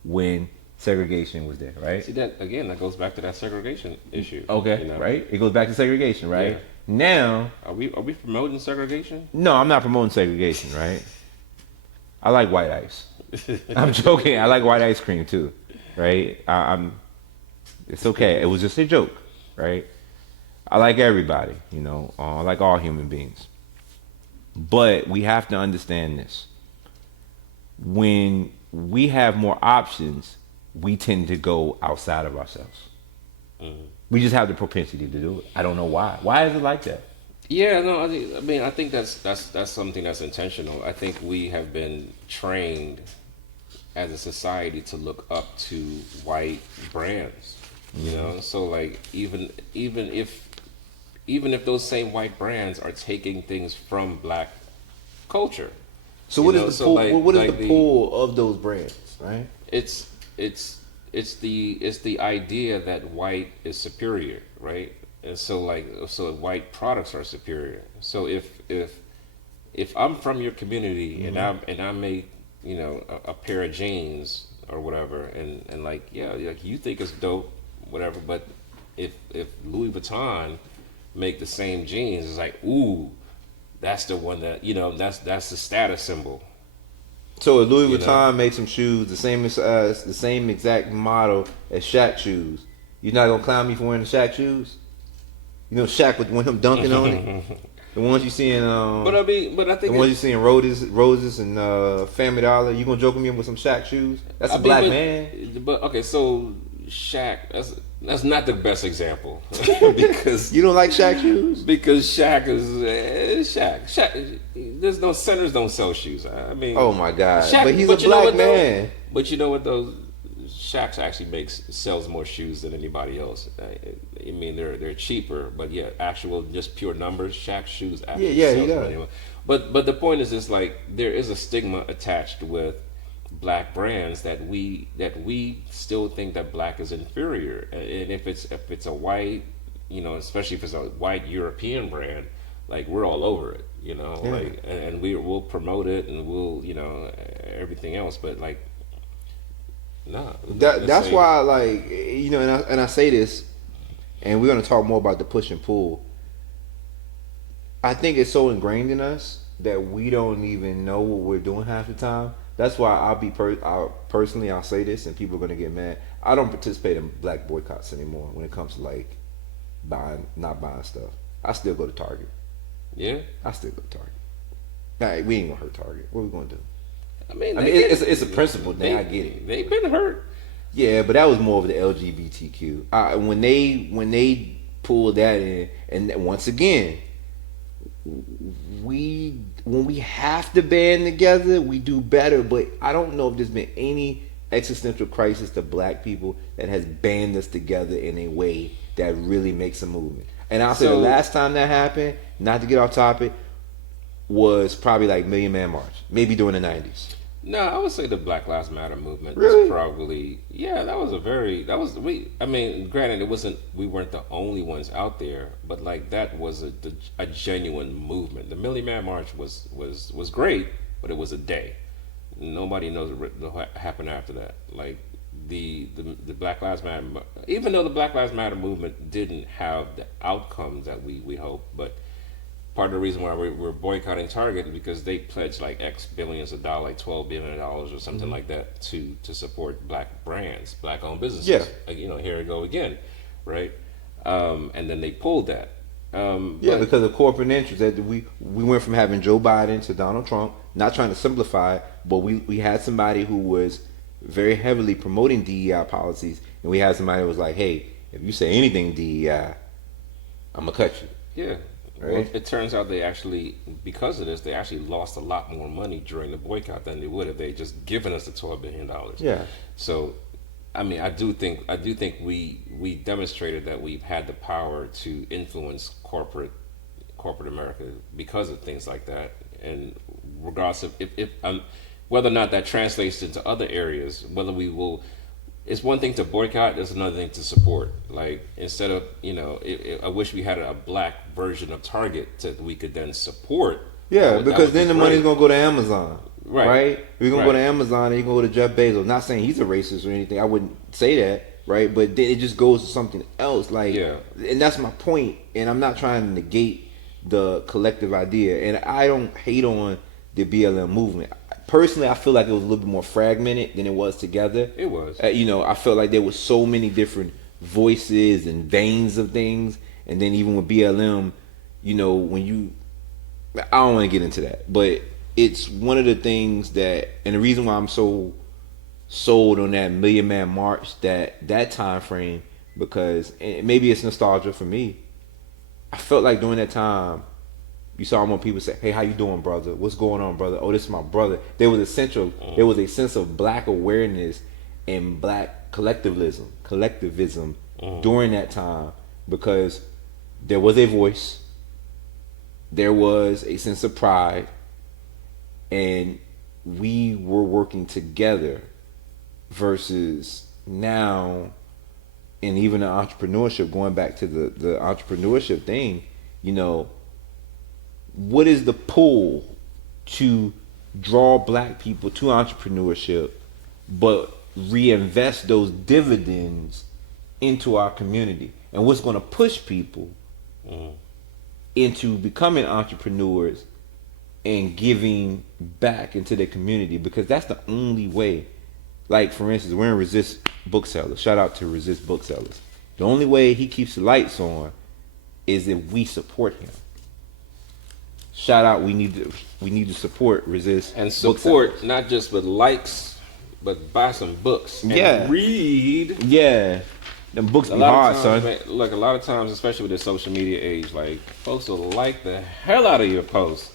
when segregation was there, right? See, that goes back to that segregation issue. Okay, right? It goes back to segregation, right? Yeah. Now, are we promoting segregation? No, I'm not promoting segregation, right? I like white ice. I'm joking. I like white ice cream too, right? It's okay. It was just a joke, right? I like everybody, I like all human beings. But we have to understand this. When we have more options, we tend to go outside of ourselves. We just have the propensity to do it. I don't know why. Why is it like that? Yeah, no, I think that's something that's intentional. I think we have been trained as a society to look up to white brands. So like even if those same white brands are taking things from black culture. So what is the pull? What is the pull of those brands, right? It's the idea that white is superior, right? And so white products are superior. So if I'm from your community and I make a pair of jeans or whatever, and like you think it's dope, whatever, but if Louis Vuitton make the same jeans, it's like, ooh, that's the one that, that's the status symbol. So if Louis Vuitton makes some shoes the same as the same exact model as Shaq shoes, you're not gonna clown me for wearing the Shaq shoes? You know Shaq with him dunking on it. The ones you see in but I think the ones you see in Roses and Family Dollar. You gonna joke with me with some Shaq shoes? That's a black man. But okay, so Shaq, that's not the best example because you don't like Shaq shoes because Shaq is Shaq. There's no centers don't sell shoes. I mean, oh my God, Shaq, but he's a black man. But you know what though? Shaq actually sells more shoes than anybody else. I mean, they're cheaper, but yeah, actual just pure numbers. Shaq shoes actually sells he does. Money. But the point is, like there is a stigma attached with black brands that we still think that black is inferior, and if it's a white, especially if it's a white European brand, like we're all over it, like and we'll promote it and we'll everything else, but like. No, that's why, like, and I say this, and we're gonna talk more about the push and pull. I think it's so ingrained in us that we don't even know what we're doing half the time. That's why personally I'll say this, and people are gonna get mad. I don't participate in black boycotts anymore when it comes to like not buying stuff. I still go to Target. Yeah, I still go to Target. Nah, we ain't gonna hurt Target. What are we gonna do? I mean, it's a principle thing. I get it. They've been hurt. Yeah, but that was more of the LGBTQ. When they pulled that in, and once again, when we have to band together, we do better. But I don't know if there's been any existential crisis to black people that has band us together in a way that really makes a movement. And I'll say the last time that happened, not to get off topic, was probably like Million Man March, maybe during the 90s. No, I would say the Black Lives Matter movement really? was probably I mean, granted, we weren't the only ones out there, but like that was a genuine movement. The Million Man March was great, but it was a day. Nobody knows what happened after that. Like the Black Lives Matter, even though the Black Lives Matter movement didn't have the outcomes that we hoped, but part of the reason why we're boycotting Target is because they pledged like X billions of dollars, like $12 billion or something like that, to support black brands, black owned businesses. Yeah. Like, here we go again, right? And then they pulled that. Because of corporate interests. That we went from having Joe Biden to Donald Trump. Not trying to simplify, but we had somebody who was very heavily promoting DEI policies, and we had somebody who was like, "Hey, if you say anything DEI, I'm gonna cut you." Yeah. Right. Well, it turns out because of this, they actually lost a lot more money during the boycott than they would if they just given us the $12 billion. Yeah. So, I mean, I do think we demonstrated that we've had the power to influence corporate America because of things like that, and regardless of if whether or not that translates into other areas, whether we will. It's one thing to boycott, there's another thing to support. Like, instead of, I wish we had a black version of Target that we could then support. Yeah, because then the money's going to go to Amazon. Right? We're going to go to Amazon and you're going to go to Jeff Bezos. Not saying he's a racist or anything. I wouldn't say that, right? But then it just goes to something else. Like, and that's my point. And I'm not trying to negate the collective idea. And I don't hate on the BLM movement. Personally, I feel like it was a little bit more fragmented than it was together. It was. I felt like there was so many different voices and veins of things. And then even with BLM, I don't want to get into that. But it's one of the things that, and the reason why I'm so sold on that Million Man March, that time frame, because maybe it's nostalgia for me. I felt like during that time, you saw more people say, "Hey, how you doing, brother? What's going on, brother? Oh, this is my brother." There was a sense of black awareness and black collectivism during that time, because there was a voice, there was a sense of pride, and we were working together. Versus now, and even the entrepreneurship, going back to the entrepreneurship thing, what is the pull to draw black people to entrepreneurship, but reinvest those dividends into our community? And what's going to push people into becoming entrepreneurs and giving back into their community, because that's the only way. Like, for instance, we're in Resist Booksellers. Shout out to Resist Booksellers. The only way he keeps the lights on is if we support him. Shout out, we need to support Resist and support not just with likes, but buy some books and read. Yeah. Them books be hard, son. Man, look, a lot of times, especially with the social media age, like, folks will like the hell out of your posts,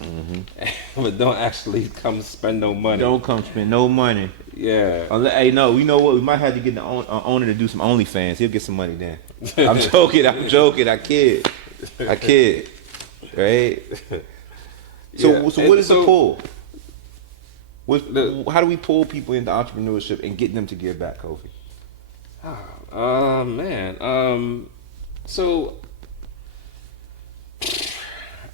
but don't actually come spend no money. Don't come spend no money. Yeah. Hey, no, you know what? We might have to get the owner to do some OnlyFans. He'll get some money then. I'm joking. I kid. Right? So what is the pull? How do we pull people into entrepreneurship and get them to give back, Kofi? Man. So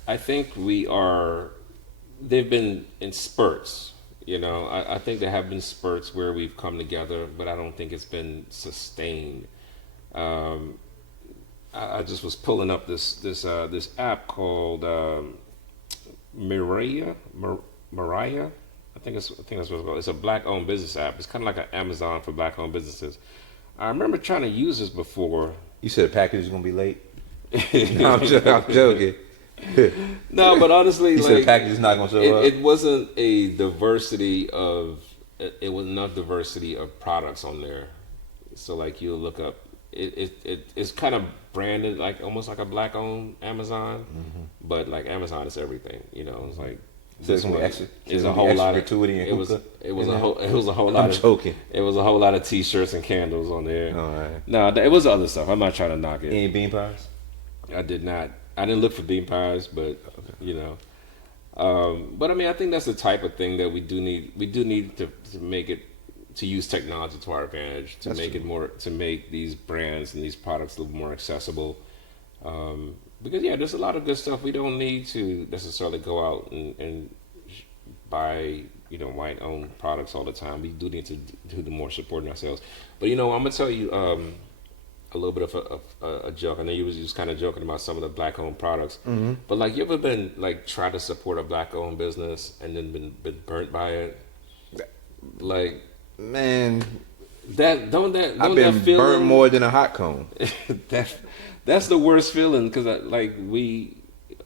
I think they've been in spurts. You know, I think there have been spurts where we've come together, but I don't think it's been sustained. I just was pulling up this app called Mariah. I think that's what it's called. It's a black-owned business app. It's kind of like an Amazon for black-owned businesses. I remember trying to use this before. You said the package is gonna be late. No, I'm joking. No, but honestly, you said the package is not gonna show up. It wasn't a diversity of. It was not diversity of products on there. So like you look up, it's kind of branded like almost like a black-owned Amazon, but like Amazon is everything. You know, it's like. So it's gonna be extra. It's a whole lot of gratuity and it was a whole lot. I'm joking. It was a whole lot of T-shirts and candles on there. All right. No, it was other stuff. I'm not trying to knock it. Any bean pies? I did not. I didn't look for bean pies, but you know. But I mean, I think that's the type of thing that we do need. We do need to make it, to use technology to our advantage, to make it more, to make these brands and these products a little more accessible. Because there's a lot of good stuff. We don't need to necessarily go out and buy, white-owned products all the time. We do need to do the more supporting ourselves. But I'm gonna tell you a little bit of a joke. I know you was kind of joking about some of the black-owned products, but like, you ever been like try to support a black-owned business and then been burnt by it? Like, man, I've been burnt more than a hot cone. That's the worst feeling, because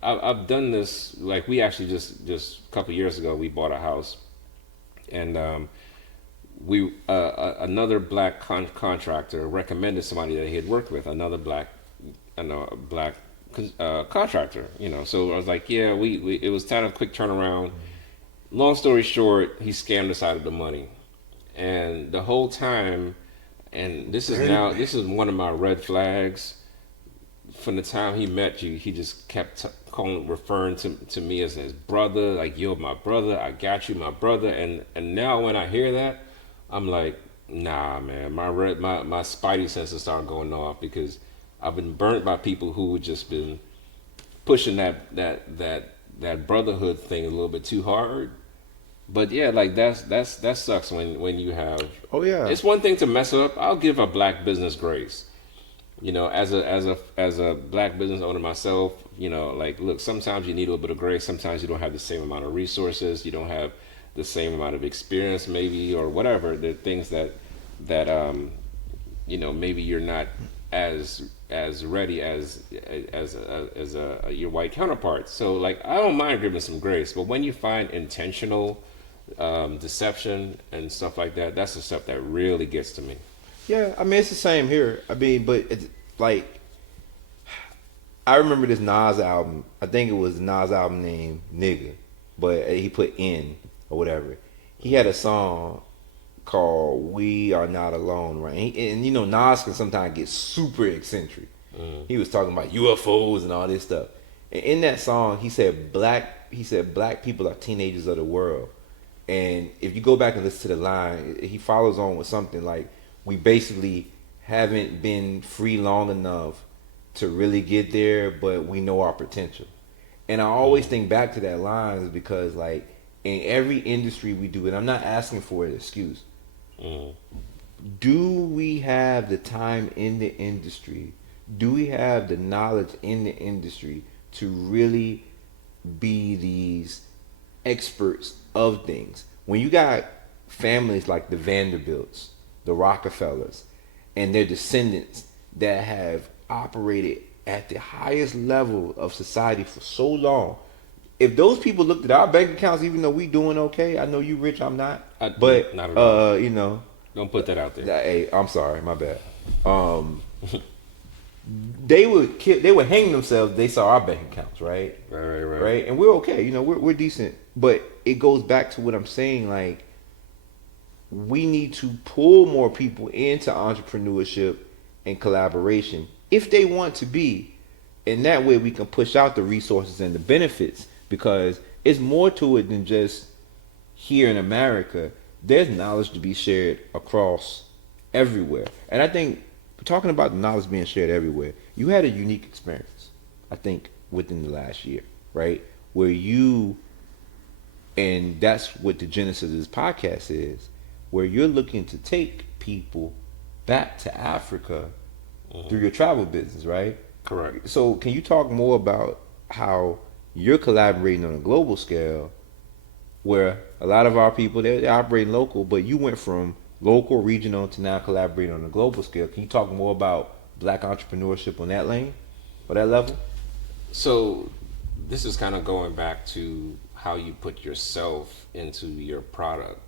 I've done this. Like, we actually just a couple of years ago, we bought a house, and another black contractor recommended somebody that he had worked with, another black contractor. So I was like, yeah, it was kind of a quick turnaround. Long story short, he scammed us out of the money, and the whole time, and this is one of my red flags. From the time he met you, he just kept referring to me as his brother, like, you're my brother, I got you, my brother. And now when I hear that, I'm like, nah, man, my spidey senses start going off, because I've been burnt by people who have just been pushing that brotherhood thing a little bit too hard. But yeah, like, that sucks when you have. Oh yeah. It's one thing to mess up. I'll give a black business grace. As a black business owner myself, like, look, sometimes you need a little bit of grace. Sometimes you don't have the same amount of resources. You don't have the same amount of experience, maybe, or whatever. There are things that maybe you're not as ready as your white counterpart. So, like, I don't mind giving some grace, but when you find intentional deception and stuff like that, that's the stuff that really gets to me. Yeah, I mean, it's the same here. I mean, but it's like, I remember this Nas album. I think it was Nas album named Nigga, but he put N or whatever. He had a song called "We Are Not Alone," right? And Nas can sometimes get super eccentric. He was talking about UFOs and all this stuff. And in that song, he said black people are teenagers of the world. And if you go back and listen to the line, he follows on with something like, we basically haven't been free long enough to really get there, but we know our potential. And I always think back to that line, is because, like, in every industry we do, and I'm not asking for an excuse, do we have the time in the industry? Do we have the knowledge in the industry to really be these experts of things. When you got families like the Vanderbilts, the Rockefellers, and their descendants that have operated at the highest level of society for so long, if those people looked at our bank accounts, even though we doing okay, I know you rich, I'm not, but not at all. you know, Don't put that out there. hey, I'm sorry, my bad. They would hang themselves. They saw our bank accounts, right? Right, and we're okay. You know, we're decent, but it goes back to what I'm saying. Like, we need to pull more people into entrepreneurship and collaboration if they want to be, and that way we can push out the resources and the benefits, because it's more to it than just here in America. There's knowledge to be shared across everywhere, and I think talking about the knowledge being shared everywhere, you had a unique experience, I think, within the last year, right? Where you, and that's what the genesis of this podcast is, where you're looking to take people back to Africa through your travel business, right? Correct. So can you talk more about how you're collaborating on a global scale, where a lot of our people, they're operating local, but you went from local, regional, to now collaborating on a global scale. Can you talk more about black entrepreneurship on that lane or that level? So this is kind of going back to how you put yourself into your product.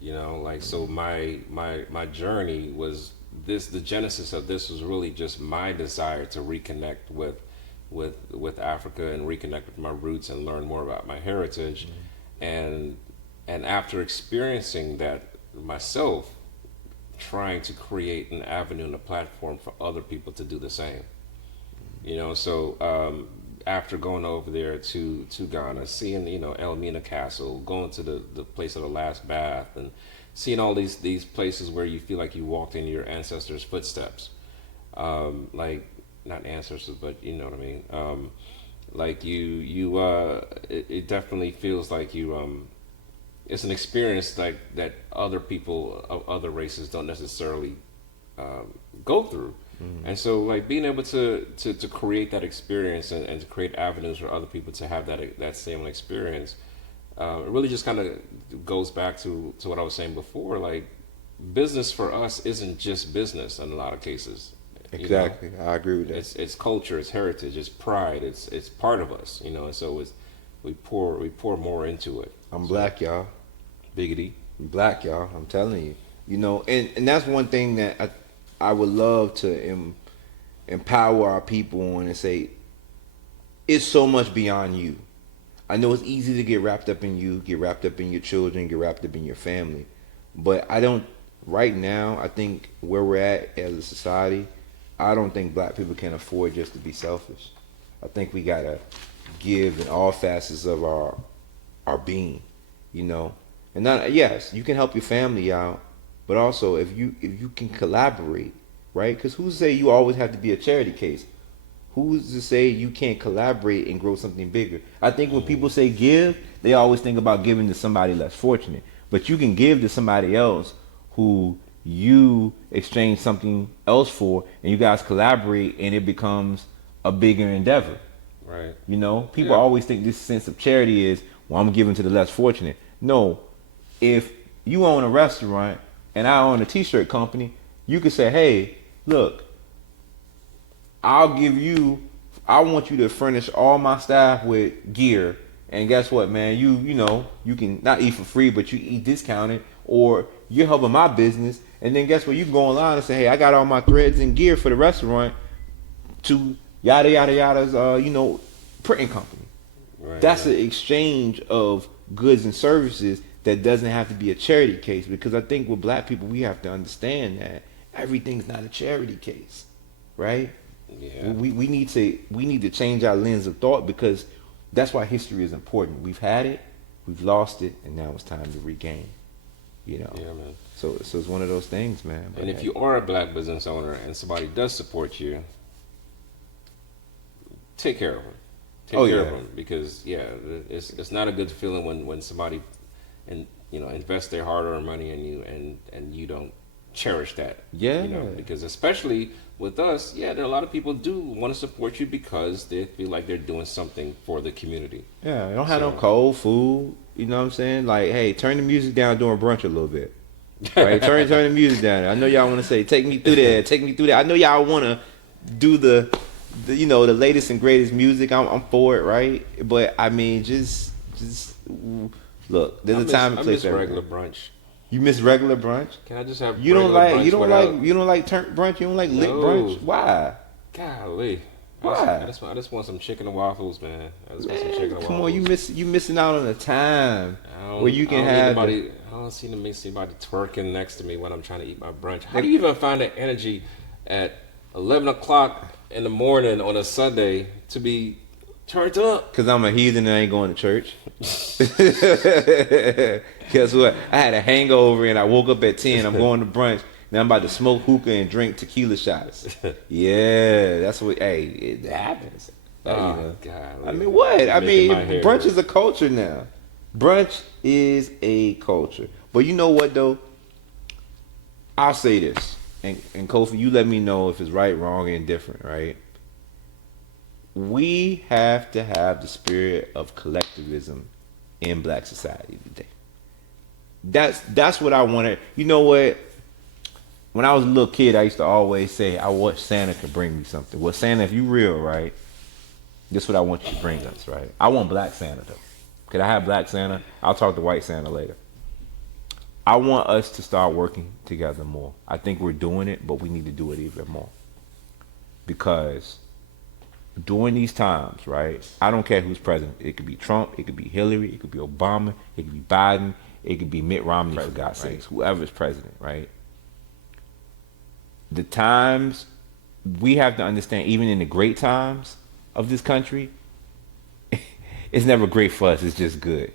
You know, like, so my journey was this. The genesis of this was really just my desire to reconnect with Africa and reconnect with my roots and learn more about my heritage, and after experiencing that myself, trying to create an avenue and a platform for other people to do the same. You know, so after going over there to Ghana, seeing, you know, Elmina Castle, going to the place of the last bath, and seeing all these places where you feel like you walked in your ancestors' footsteps, like, not ancestors, but you know what I mean. Like it definitely feels like you it's an experience like that other people of other races don't necessarily go through. And so, like, being able to create that experience and to create avenues for other people to have that same experience, it really just kind of goes back to what I was saying before. Like, business for us isn't just business in a lot of cases. Exactly, You know? I agree with that. It's culture, it's heritage, it's pride, it's part of us. You know, and so we pour more into it. I'm black, y'all. Biggity. I'm black, y'all. I'm telling you. You know, and that's one thing that I would love to empower our people on and say, it's so much beyond you. I know it's easy to get wrapped up in you, get wrapped up in your children, get wrapped up in your family. But right now, I think where we're at as a society, I don't think black people can afford just to be selfish. I think we got to give in all facets of our being, you know. And not, yes, you can help your family out, but also if you can collaborate, right? Because who's to say you always have to be a charity case? Who's to say you can't collaborate and grow something bigger? I think when people say give, they always think about giving to somebody less fortunate. But you can give to somebody else who you exchange something else for, and you guys collaborate, and it becomes a bigger endeavor. Right. You know, people always think this sense of charity is, well, I'm giving to the less fortunate. No, if you own a restaurant and I own a t-shirt company, you could say, hey, look, I want you to furnish all my staff with gear, and guess what, man, you know, you can not eat for free, but you eat discounted, or you're helping my business, and then guess what, you can go online and say, hey, I got all my threads and gear for the restaurant to yada yada yada's you know, printing company. Right, That's an exchange of goods and services that doesn't have to be a charity case, because I think with black people we have to understand that everything's not a charity case, right? Yeah. We need to change our lens of thought, because that's why history is important. We've had it, we've lost it, and now it's time to regain. You know. Yeah, man. So it's one of those things, man. But And if you are a black business owner and somebody does support you, take care of them. Take care of them, because it's not a good feeling when somebody invest their hard-earned money in you and you don't cherish that. Yeah. You know, because especially with us, yeah, there are a lot of people do want to support you because they feel like they're doing something for the community. Yeah, I don't have no cold food. You know what I'm saying? Like, hey, turn the music down during brunch a little bit. Right? turn the music down. I know y'all want to say, take me through there, take me through that. I know y'all want to do the you know, the latest and greatest music. I'm for it, right? But I mean, just look. There's a time and place for everything. Regular brunch. You miss regular brunch? Can I just have you don't like you don't without... like you don't like turnt brunch? You don't like lit brunch? Why? Golly. Why? I just want some chicken and waffles, man. I just want some chicken and waffles. Come on, you missing out on a time where you can have. I don't see anybody twerking next to me when I'm trying to eat my brunch. How do you even find the energy at 11 o'clock in the morning on a Sunday to be turned up? Because I'm a heathen and I ain't going to church. Guess what? I had a hangover and I woke up at 10. I'm going to brunch. Now I'm about to smoke hookah and drink tequila shots. Yeah, that's what. Hey, it happens. You know. God, I mean, what? I mean, brunch is a culture now. Brunch is a culture. But you know what though? I'll say this, and Kofi, you let me know if it's right, wrong, or indifferent. Right? We have to have the spirit of collectivism in Black society today. That's what I wanted. You know what? When I was a little kid, I used to always say, I wish Santa could bring me something. Well, Santa, if you real, right, this is what I want you to bring us, right? I want Black Santa, though. Could I have Black Santa? I'll talk to White Santa later. I want us to start working together more. I think we're doing it, but we need to do it even more. Because during these times, right, I don't care who's president. It could be Trump, it could be Hillary, it could be Obama, it could be Biden, it could be Mitt Romney, for God's sakes, whoever's president, right? The times, we have to understand, even in the great times of this country, it's never great for us, it's just good.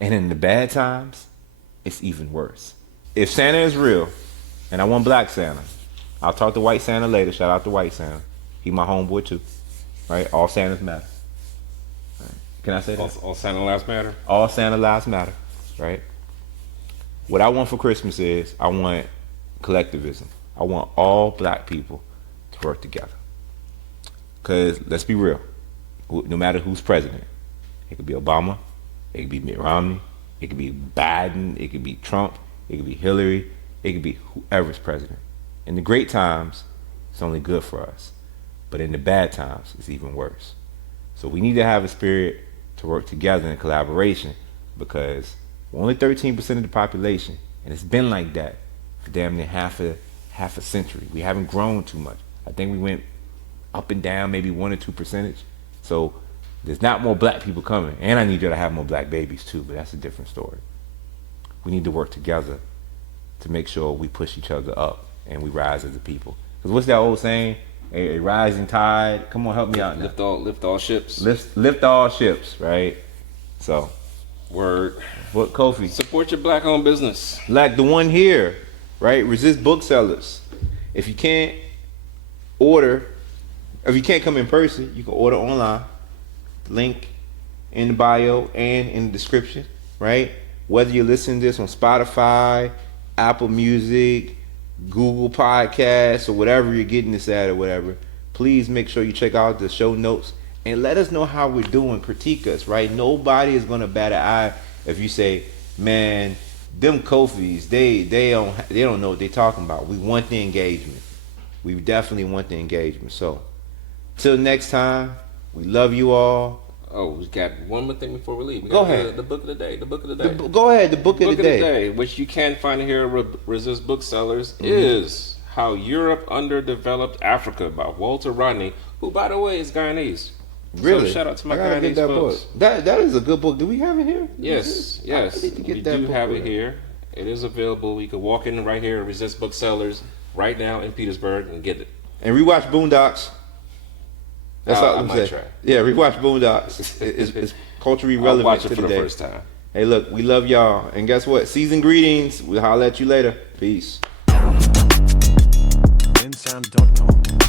And in the bad times, it's even worse. If Santa is real, and I want Black Santa, I'll talk to White Santa later, shout out to White Santa. He my homeboy too, right? All Santas matter. Right. Can I say that? All Santa lives matter? All Santa lives matter, right? What I want for Christmas is, I want collectivism. I want all Black people to work together. Because, let's be real, no matter who's president, it could be Obama, it could be Mitt Romney, it could be Biden, it could be Trump, it could be Hillary, it could be whoever's president. In the great times, it's only good for us. But in the bad times, it's even worse. So we need to have a spirit to work together in collaboration, because we're only 13% of the population, and it's been like that for damn near half a century. We haven't grown too much. I think we went up and down maybe 1 or 2%. So there's not more Black people coming. And I need you to have more Black babies too, but that's a different story. We need to work together to make sure we push each other up and we rise as a people. Because what's that old saying? A rising tide. Come on, help me out now. Lift all ships. Lift all ships, right? So, word. What, Kofi? Support your Black-owned business. Like the one here, right? Resist booksellers. If you can't come in person, you can order online. Link in the bio and in the description, right? Whether you're listening to this on Spotify, Apple Music, Google Podcasts, or whatever you're getting this at or whatever, please make sure you check out the show notes and let us know how we're doing. Critique us, right? Nobody is gonna bat an eye if you say, man, them Kofis, they don't know what they're talking about. We want the engagement. We definitely want the engagement. So, till next time, we love you all. Oh, we got one more thing before we leave. Go ahead. The book of the day. Go ahead. The book of the day, which you can find here at Resist Booksellers, is How Europe Underdeveloped Africa by Walter Rodney, who, by the way, is Guyanese. Really? So shout out to my Guyanese books. That is a good book. Do we have it here? Yes. We do have it here. It is available. You can walk in right here at Resist Booksellers right now in Petersburg and get it. And rewatch Boondocks. That's all I'm saying. Try. Yeah, rewatch Boondocks. It's culturally relevant watch it to for today. the first time. Hey, look, we love y'all. And guess what? Season greetings. We'll holler at you later. Peace. Insound.com